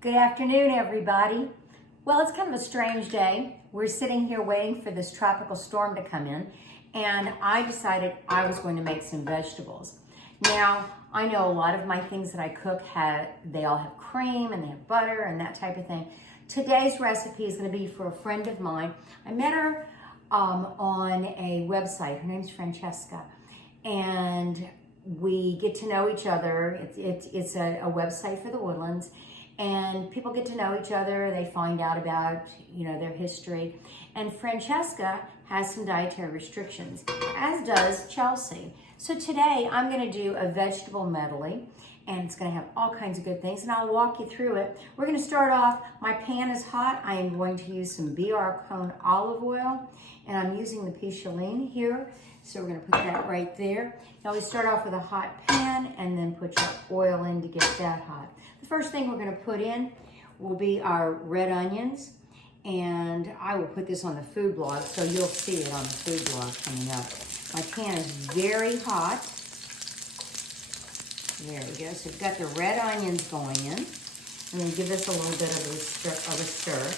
Good afternoon, everybody. Well, it's kind of a strange day. We're sitting here waiting for this tropical storm to come in, and I decided I was going to make some vegetables. Now, I know a lot of my things that I cook they all have cream and they have butter and that type of thing. Today's recipe is going to be for a friend of mine. I met her on a website. Her name's Francesca, and we get to know each other. It's a website for the Woodlands. And people get to know each other, they find out about, their history. And Francesca has some dietary restrictions, as does Chelsea. So today I'm gonna do a vegetable medley, and it's gonna have all kinds of good things, and I'll walk you through it. We're gonna start off, my pan is hot. I am going to use some BR Cone olive oil, and I'm using the Pichaline here. So we're gonna put that right there. Now we start off with a hot pan and then put your oil in to get that hot. The first thing we're gonna put in will be our red onions, and I will put this on the food blog so you'll see it on the food blog coming up. My pan is very hot. There we go. So we've got the red onions going in. I'm gonna give this a little bit of a stir.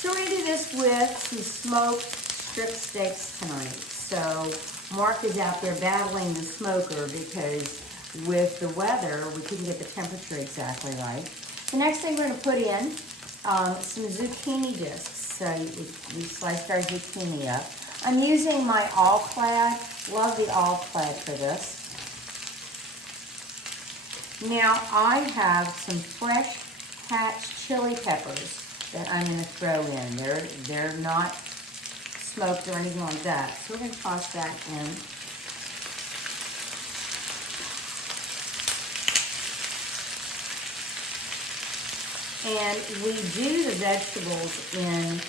So we're gonna do this with some smoked strip steaks tonight. So Mark is out there battling the smoker because with the weather, we couldn't get the temperature exactly right. The next thing we're going to put in some zucchini discs. So we sliced our zucchini up. I'm using my all-clad. Love the all-clad for this. Now I have some fresh patch chili peppers that I'm going to throw in. They're not smoked or anything like that. So we're going to toss that in. And we do the vegetables in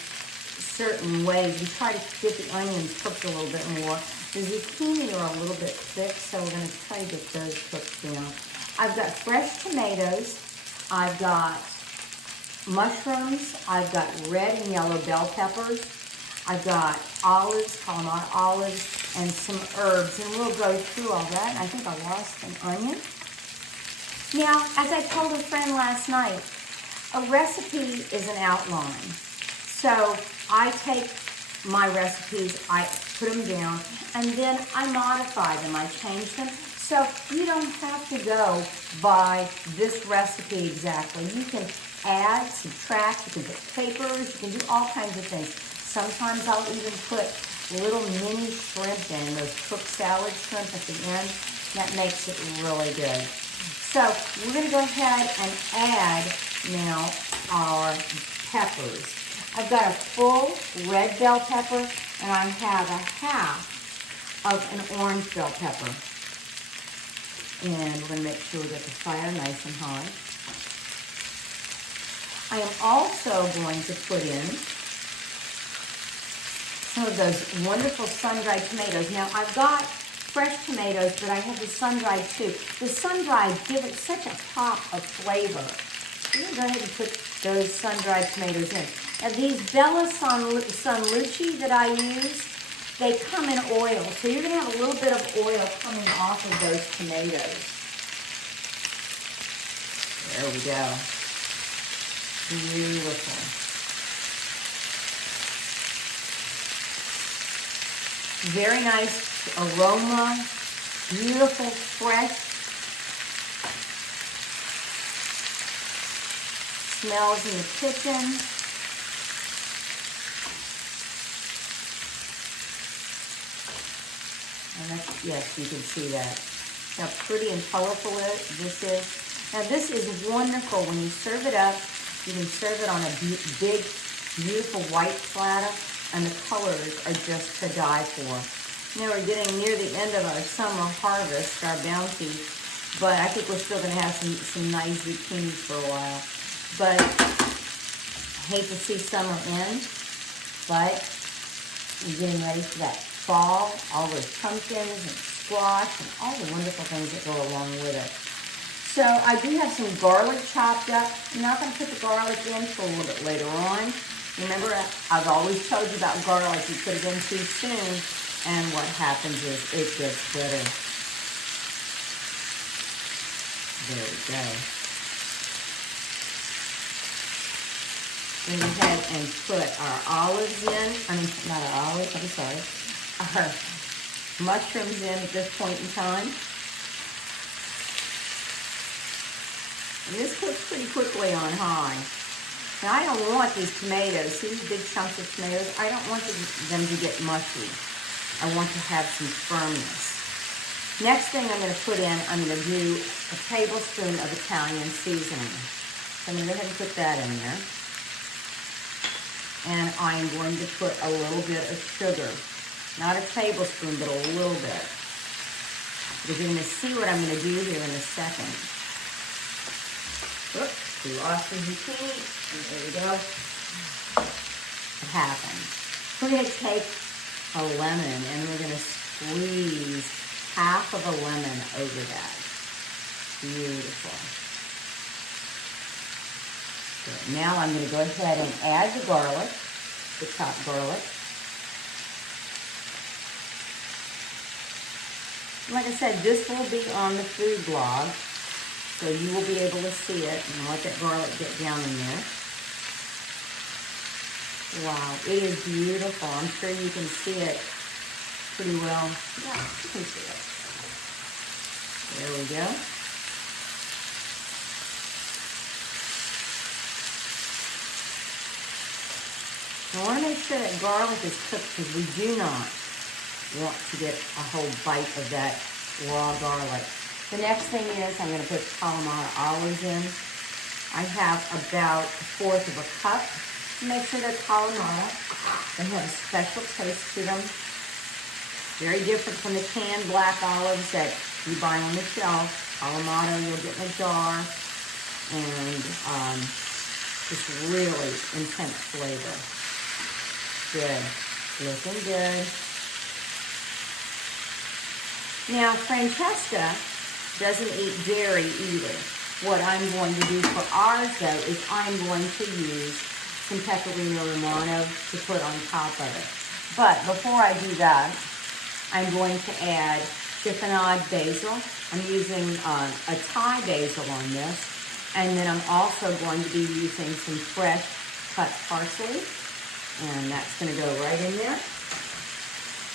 certain ways. We try to get the onions cooked a little bit more. The zucchini are a little bit thick, so we're going to try to get those cooked down. I've got fresh tomatoes. I've got mushrooms. I've got red and yellow bell peppers. I've got olives, Kalamata olives, and some herbs, and we'll go through all that. I think I lost an onion. Now, as I told a friend last night, a recipe is an outline. So I take my recipes, I put them down, and then I modify them, I change them. So you don't have to go by this recipe exactly. You can add, subtract, you can put capers, you can do all kinds of things. Sometimes I'll even put little mini shrimp in, those cooked salad shrimp at the end. That makes it really good. So we're going to go ahead and add now our peppers. I've got a full red bell pepper, and I have a half of an orange bell pepper. And we're going to make sure we get the fire nice and high. I am also going to put in some of those wonderful sun-dried tomatoes. Now, I've got fresh tomatoes, but I have the sun-dried too. The sun-dried give it such a pop of flavor. I'm going to go ahead and put those sun-dried tomatoes in. Now, these Bella San Luci that I use, they come in oil. So you're going to have a little bit of oil coming off of those tomatoes. There we go. Beautiful. Very nice aroma, beautiful, fresh smells in the kitchen. And that's, yes, you can see that. How pretty and colorful this is. Now this is wonderful. When you serve it up, you can serve it on a big, beautiful white platter. And the colors are just to die for. Now we're getting near the end of our summer harvest, our bounty, but I think we're still going to have some nice zucchinis for a while. But I hate to see summer end, but we're getting ready for that fall, all those pumpkins and squash and all the wonderful things that go along with it. So I do have some garlic chopped up. I'm not going to put the garlic in for a little bit later on. Remember, I've always told you about garlic. You put it in too soon, and what happens is it gets bitter. There we go. We're going to go ahead and put our olives in. I mean, not our olives, I'm sorry. Our mushrooms in at this point in time. And this cooks pretty quickly on high. Now, I don't want these tomatoes, see these big chunks of tomatoes? I don't want them to get mushy. I want to have some firmness. Next thing I'm going to put in, I'm going to do a tablespoon of Italian seasoning. So I'm going to go ahead and put that in there. And I'm going to put a little bit of sugar. Not a tablespoon, but a little bit. Because you're going to see what I'm going to do here in a second. Oops, we lost the zucchini. There we go. It happened. We're going to take a lemon and we're going to squeeze half of a lemon over that. Beautiful. Good. Now I'm going to go ahead and add the garlic, the chopped garlic. Like I said, this will be on the food blog. So you will be able to see it and let that garlic get down in there. Wow, it is beautiful. I'm sure you can see it pretty well. Yeah, you can see it. There we go. I want to make sure that garlic is cooked because we do not want to get a whole bite of that raw garlic. The next thing is I'm going to put Kalamata olives in. I have about 1/4 of a cup. Make sure they're Kalamata. They have a special taste to them. Very different from the canned black olives that you buy on the shelf. Kalamata you'll get in a jar. And just really intense flavor. Good. Looking good. Now, Francesca doesn't eat dairy either. What I'm going to do for ours, though, is I'm going to use some pecorino romano to put on top of it. But before I do that, I'm going to add chiffonade basil. I'm using a Thai basil on this. And then I'm also going to be using some fresh cut parsley. And that's going to go right in there.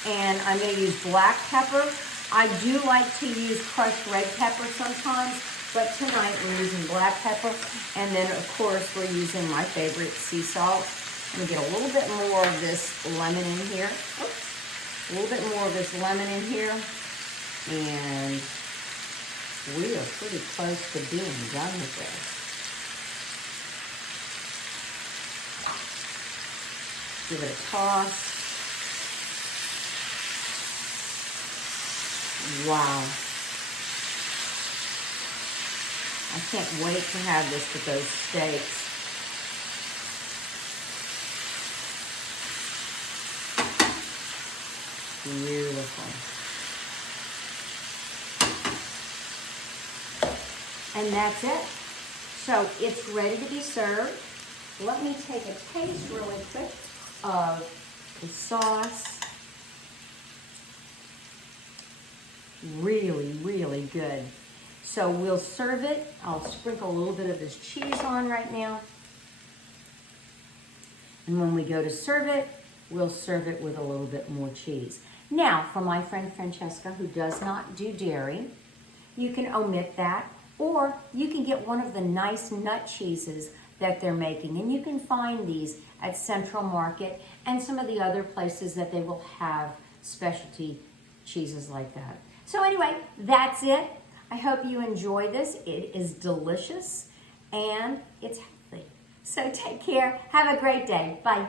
And I'm going to use black pepper. I do like to use crushed red pepper sometimes, but tonight we're using black pepper. And then, of course, we're using my favorite sea salt. I'm going to get a little bit more of this lemon in here. Oops. A little bit more of this lemon in here. And we are pretty close to being done with this. Give it a toss. Wow. I can't wait to have this with those steaks. Beautiful. And that's it. So it's ready to be served. Let me take a taste really quick of the sauce. Really, really good. So we'll serve it. I'll sprinkle a little bit of this cheese on right now. And when we go to serve it, we'll serve it with a little bit more cheese. Now, for my friend Francesca, who does not do dairy, you can omit that, or you can get one of the nice nut cheeses that they're making. And you can find these at Central Market and some of the other places that they will have specialty cheeses like that. So anyway, that's it. I hope you enjoy this. It is delicious and it's healthy. So take care. Have a great day. Bye.